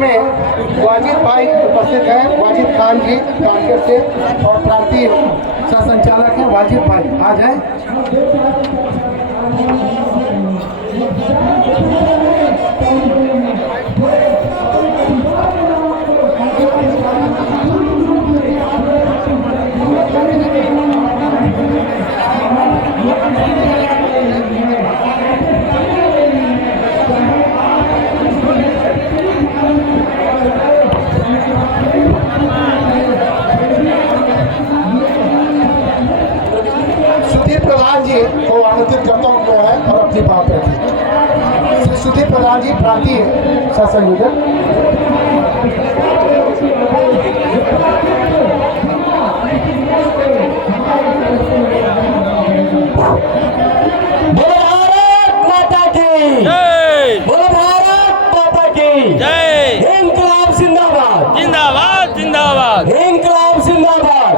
इसमें वाजिद भाई उपस्थित हैं, वाजिद खान जी कानपुर से, और प्रांतीय सह संचालक हैं वाजिद भाई, आ जाए। सुधीर प्रधान जी को आमंत्रित करता हूँ जो है और अपनी बात रखें। श्री सुधीर प्रधान जी प्रांतीय सह संयोजक। जिंदाबाद जिंदाबाद, इनकलाब जिंदाबाद,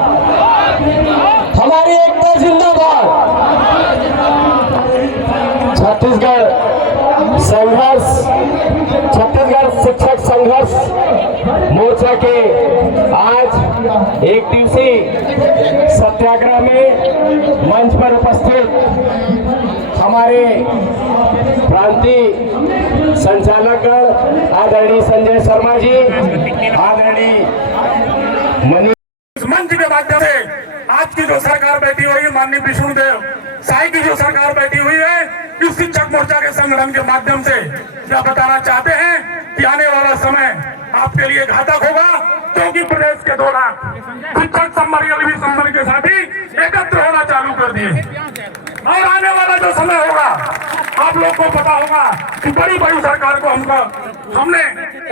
हमारी एकता जिंदाबाद। छत्तीसगढ़ संघर्ष, छत्तीसगढ़ शिक्षक संघर्ष मोर्चा के आज एक दिवसीय सत्याग्रह में मंच पर उपस्थित हमारे प्रांतीय संचालक आदरणीय संजय शर्मा जी, आदरणीय इस मंच के माध्यम से आज की जो सरकार बैठी हुई है, माननीय विष्णुदेव साई की जो सरकार बैठी हुई है, इस शिक्षक मोर्चा के संगठन के माध्यम से यह बताना चाहते हैं कि आने वाला समय आपके लिए घातक होगा, क्योंकि प्रदेश के दौरान शिक्षक संबल के साथी एकत्र होना चालू कर दिए, और आने वाला जो समय होगा आप लोग को पता होगा कि बड़ी बड़ी सरकार को हमने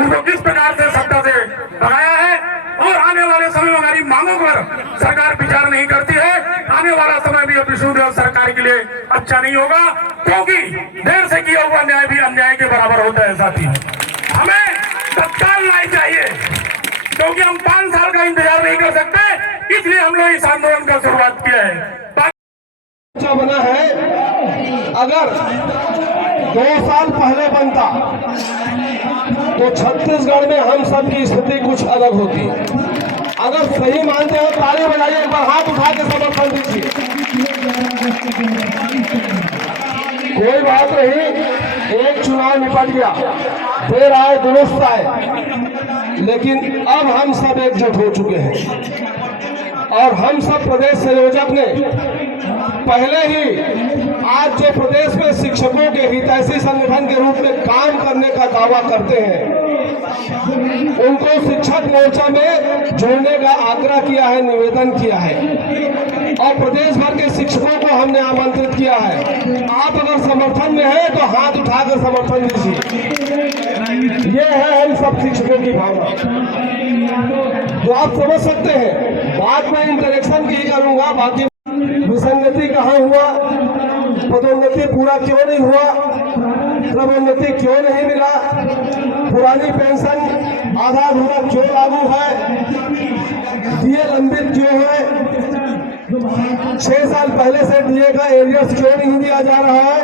उनको किस प्रकार से सत्ता से लगाया है, और आने वाले समय में हमारी मांगों पर सरकार विचार नहीं करती है। आने वाला समय भी विष्णुदेव सरकार के लिए अच्छा नहीं होगा, क्योंकि देर से किया हुआ न्याय भी अन्याय के बराबर होता है। साथी हमें तत्काल न्याय चाहिए, क्योंकि हम 5 साल का इंतजार नहीं कर सकते, इसलिए हम लोग इस आंदोलन का शुरुआत किया है। बना है, अगर 2 साल पहले बनता तो छत्तीसगढ़ में हम सब की स्थिति कुछ अलग होती। अगर सही मानते हो ताली बजाइए, एक बार हाथ उठा के समर्थन दीजिए। कोई बात नहीं, एक चुनाव निपट गया, देर आए दुरुस्त आए, लेकिन अब हम सब एकजुट हो चुके हैं, और हम सब प्रदेश संयोजक ने पहले ही आज जो प्रदेश में शिक्षकों के हितैषी संगठन के रूप में काम करने का दावा करते हैं, उनको शिक्षक मोर्चा में जोड़ने का आग्रह किया है, निवेदन किया है, और प्रदेश भर के शिक्षकों को हमने आमंत्रित किया है। आप अगर समर्थन में हैं तो हाथ उठाकर समर्थन दीजिए। ये है हम सब शिक्षकों की भावना, तो आप समझ सकते हैं। बाद में इंटरेक्शन की करूंगा, बाकी विसंगति कहाँ हुआ, पदोन्नति पूरा क्यों नहीं हुआ, क्रमोन्नति क्यों नहीं मिला, पुरानी पेंशन आधा अधूरा क्यों लागू है, डीए लंबित क्यों है, 6 साल पहले से डीए का एरियर्स क्यों नहीं दिया जा रहा है,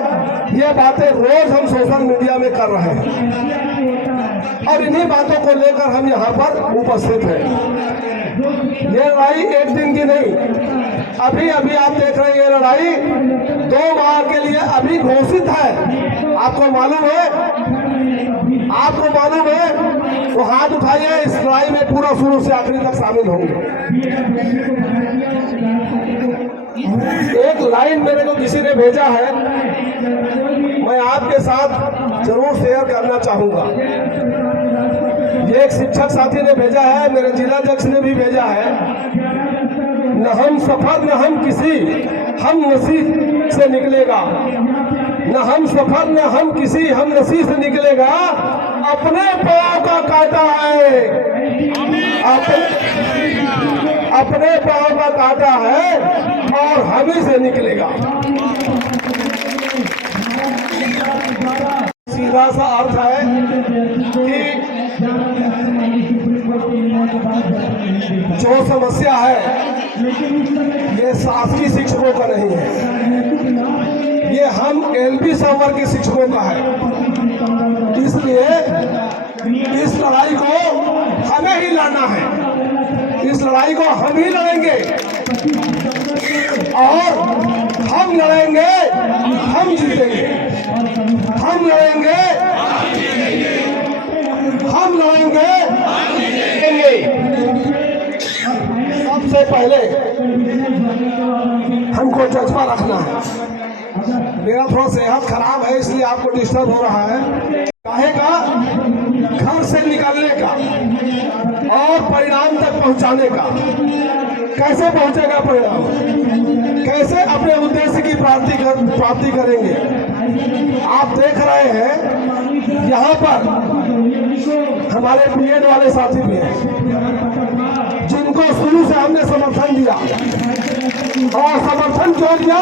ये बातें रोज हम सोशल मीडिया में कर रहे हैं, और इन्हीं बातों को लेकर हम यहाँ पर उपस्थित हैं। ये लड़ाई एक दिन की नहीं, अभी अभी आप देख रहे हैं, ये लड़ाई 2 माह के लिए अभी घोषित है। आपको मालूम है, आपको मालूम है, तो हाथ उठाइए, इस लड़ाई में पूरा शुरू से आखिरी तक शामिल होंगे। एक लाइन मेरे को किसी ने भेजा है, मैं आपके साथ जरूर शेयर करना चाहूंगा। ये एक शिक्षक साथी ने भेजा है, मेरे जिला अध्यक्ष ने भी भेजा है। न हम सफर न हम किसी, हम नसीब से निकलेगा, न हम सफर न हम किसी, हम नसीब से निकलेगा, अपने पाँव का काटा है, अपने पाँव का काटा है, और हम ही से निकलेगा। सीधा सा अर्थ है कि जो समस्या है ये शासकीय शिक्षकों का नहीं है, ये हम एलपी संवर्ग के शिक्षकों का है। इसलिए इस लड़ाई को लाना है। इस लड़ाई को हम ही लड़ेंगे और हम लड़ेंगे, हम जीतेंगे। हम लड़ेंगे, हम लड़ेंगे। सबसे पहले हमको जज्बा रखना है। मेरा थोड़ा सेहत खराब है इसलिए आपको डिस्टर्ब हो रहा है। काहे का? घर से निकलने का और परिणाम तक पहुंचाने का। कैसे पहुंचेगा परिणाम? कैसे अपने उद्देश्य की प्राप्ति करेंगे? आप देख रहे हैं यहाँ पर हमारे बीएड वाले साथी भी हैं जिनको शुरू से हमने समर्थन दिया। और समर्थन क्यों दिया?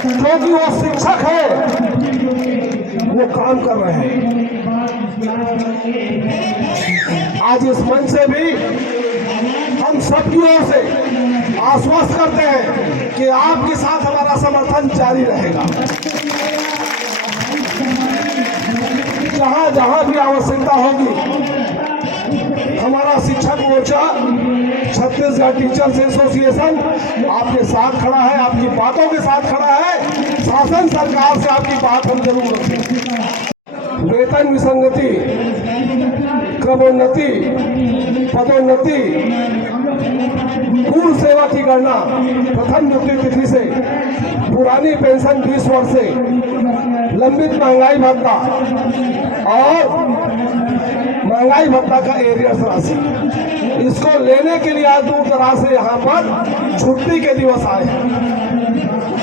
क्योंकि वो शिक्षक है, वो काम कर रहे हैं। आज इस मंच से भी हम सबकी ओर से आश्वस्त करते हैं कि आपके साथ हमारा समर्थन जारी रहेगा। जहां जहां भी आवश्यकता होगी हमारा शिक्षक मोर्चा, छत्तीसगढ़ टीचर्स एसोसिएशन आपके साथ खड़ा है, आपकी बातों के साथ खड़ा है। शासन सरकार से आपकी बात हम जरूर रखें। वेतन विसंगति, क्रमोन्नति, पदोन्नति, पूर्व सेवा की गणना प्रथम नियुक्ति तिथि से, पुरानी पेंशन 20 वर्ष से, लंबित महंगाई भत्ता और महंगाई भत्ता का एरियर्स राशि, इसको लेने के लिए आज दूर दराज से यहाँ पर छुट्टी के दिवस आए हैं।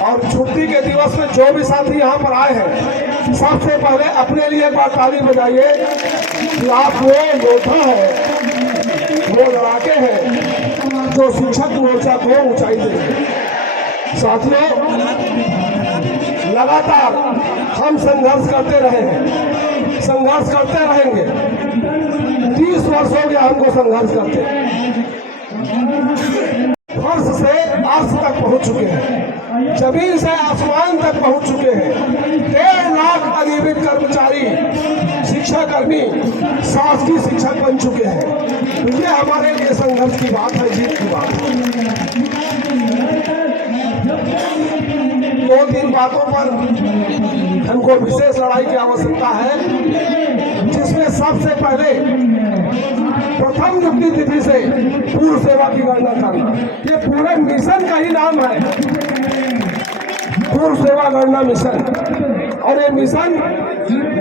और छुट्टी के दिवस में जो भी साथी यहाँ पर आए हैं, सबसे पहले अपने लिए एक बार ताली बजाइए कि आप वो योद्धा है, वो लड़ाके हैं जो शिक्षक मोर्चा को ऊंचाई देंगे। साथियों, लगातार हम संघर्ष करते रहे हैं, संघर्ष करते रहेंगे। 30 वर्ष हो गया हमको संघर्ष करते, फर्श से अर्श तक पहुंच चुके हैं, जमीन से आसमान तक पहुंच चुके हैं। 1.5 लाख अनियमित कर्मचारी, शिक्षाकर्मी शासकीय शिक्षक बन चुके हैं। तो ये हमारे लिए संघर्ष की बात है, जीत की बात है। 2-3 बातों पर हमको विशेष लड़ाई की आवश्यकता है, जिसमें सबसे पहले प्रथम नियुक्ति तिथि से पूर्व सेवा की गणना करना। ये पूरे मिशन का ही नाम है, पूर्व सेवा गणना मिशन। और ये मिशन,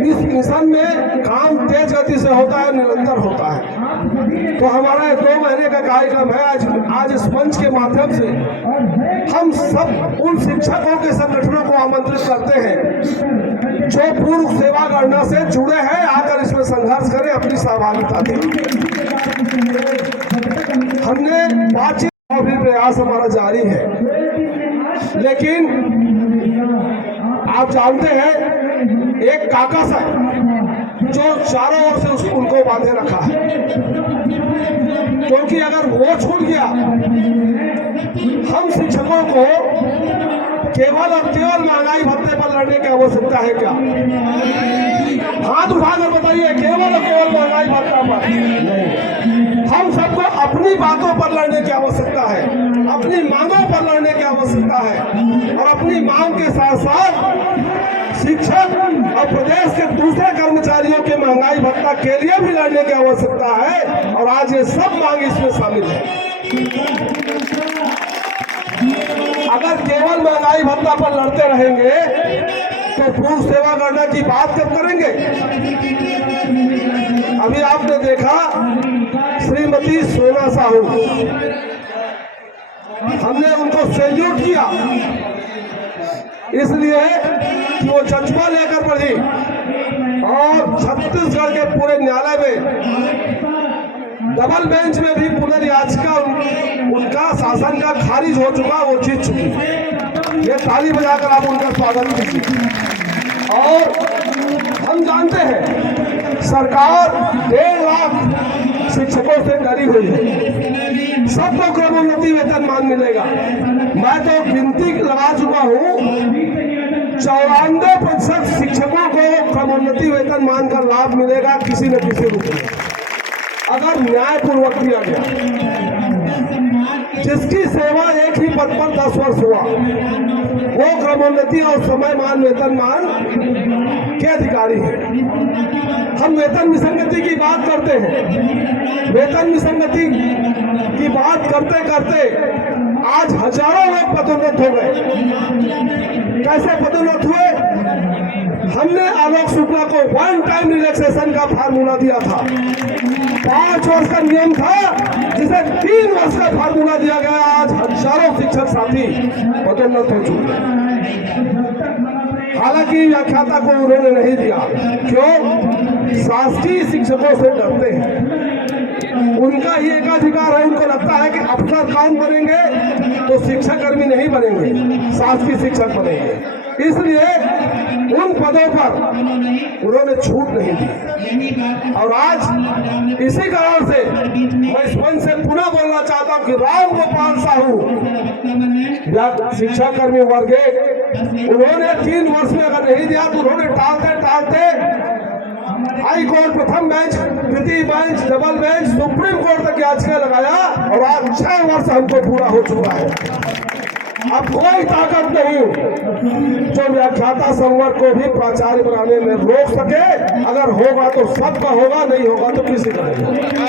इस मिशन में काम तेज गति से होता है, निरंतर होता है। तो हमारा 2 महीने का कार्यक्रम है। आज इस मंच के माध्यम से हम सब उन शिक्षकों के संगठनों को आमंत्रित करते हैं जो पूर्व सेवा गणना से जुड़े हैं, आकर इसमें संघर्ष करें, अपनी सहभागिता दें। हमने बातचीत और भी प्रयास हमारा जारी है, लेकिन आप जानते हैं एक काकस है जो चारों ओर से उनको बांधे रखा है, क्योंकि अगर वो छूट गया, हम शिक्षकों को केवल और केवल महंगाई भत्ते पर लड़ने की आवश्यकता है क्या? हाथ उठाकर बताइए, केवल और केवल महंगाई भत्ता पर नहीं। हम सबको अपनी बातों पर लड़ने की आवश्यकता है, अपनी मांगों पर लड़ने की आवश्यकता है, और अपनी मांग के साथ साथ शिक्षक और प्रदेश के दूसरे कर्मचारियों के महंगाई भत्ता के लिए भी लड़ने की आवश्यकता है। और आज ये सब मांग इसमें शामिल है। अगर केवल महंगाई भत्ता पर लड़ते रहेंगे तो पूर्व सेवा गणना की बात कब करेंगे? अभी आपने देखा श्रीमती सोना साहू, हमने उनको सैल्यूट किया इसलिए कि वो जज्बा लेकर बढ़ी और छत्तीसगढ़ के पूरे न्यायालय में डबल बेंच में भी पुनर्याचिका उनका शासन का खारिज हो चुका, वो जीत चुकी। ये ताली बजाकर आप उनका स्वागत कीजिए। और हम जानते हैं सरकार 1.5 लाख शिक्षकों से डरी हुई है, सबको क्रमोन्नति वेतनमान मिलेगा। मैं तो गिनती लगा चुका हूँ, 94% शिक्षकों को क्रमोन्नति वेतनमान का लाभ मिलेगा किसी न किसी रूप में। अगर न्यायपूर्वक दिया गया, जिसकी सेवा एक ही पद पर 10 वर्ष हुआ, वो क्रमोन्नति और समयमान वेतनमान के अधिकारी हैं। हम वेतन विसंगति की बात करते हैं। वेतन विसंगति की बात करते करते आज हजारों लोग पदोन्नत हो गए। कैसे पदोन्नत हुए? हमने आलोक शुक्ला को 1 टाइम रिलैक्सेशन का फार्मूला दिया था। 5 वर्ष का नियम था, जिसे 3 वर्ष का फार्मूला दिया गया। आज हजारों शिक्षक साथी पदोन्नत हो चुके हैं। हालांकि व्याख्याता को उन्होंने नहीं दिया। क्यों? शासकीय शिक्षकों से डरते हैं। उनका ही एक अधिकार है, उनको लगता है कि अफसर काम करेंगे तो शिक्षक कर्मी नहीं बनेंगे, शासकीय शिक्षक बनेंगे। इसलिए उन पदों पर उन्होंने छूट नहीं दी। और आज इसी कारण से मैं इस मंच से पुनः बोलना चाहता हूं कि राम गोपाल साहू शिक्षा कर्मी वर्ग, उन्होंने 3 वर्ष में अगर नहीं दिया तो उन्होंने टालते टालते हाई कोर्ट, प्रथम बेंच, द्वितीय bench, double bench, supreme court तक याचिका लगाया और आज 6 वर्ष हमको पूरा हो चुका है। अब कोई ताकत नहीं जो व्याख्याता संवर्ग को भी प्राचार्य बनाने में रोक सके। अगर होगा तो सबका होगा, नहीं होगा तो किसी का नहीं।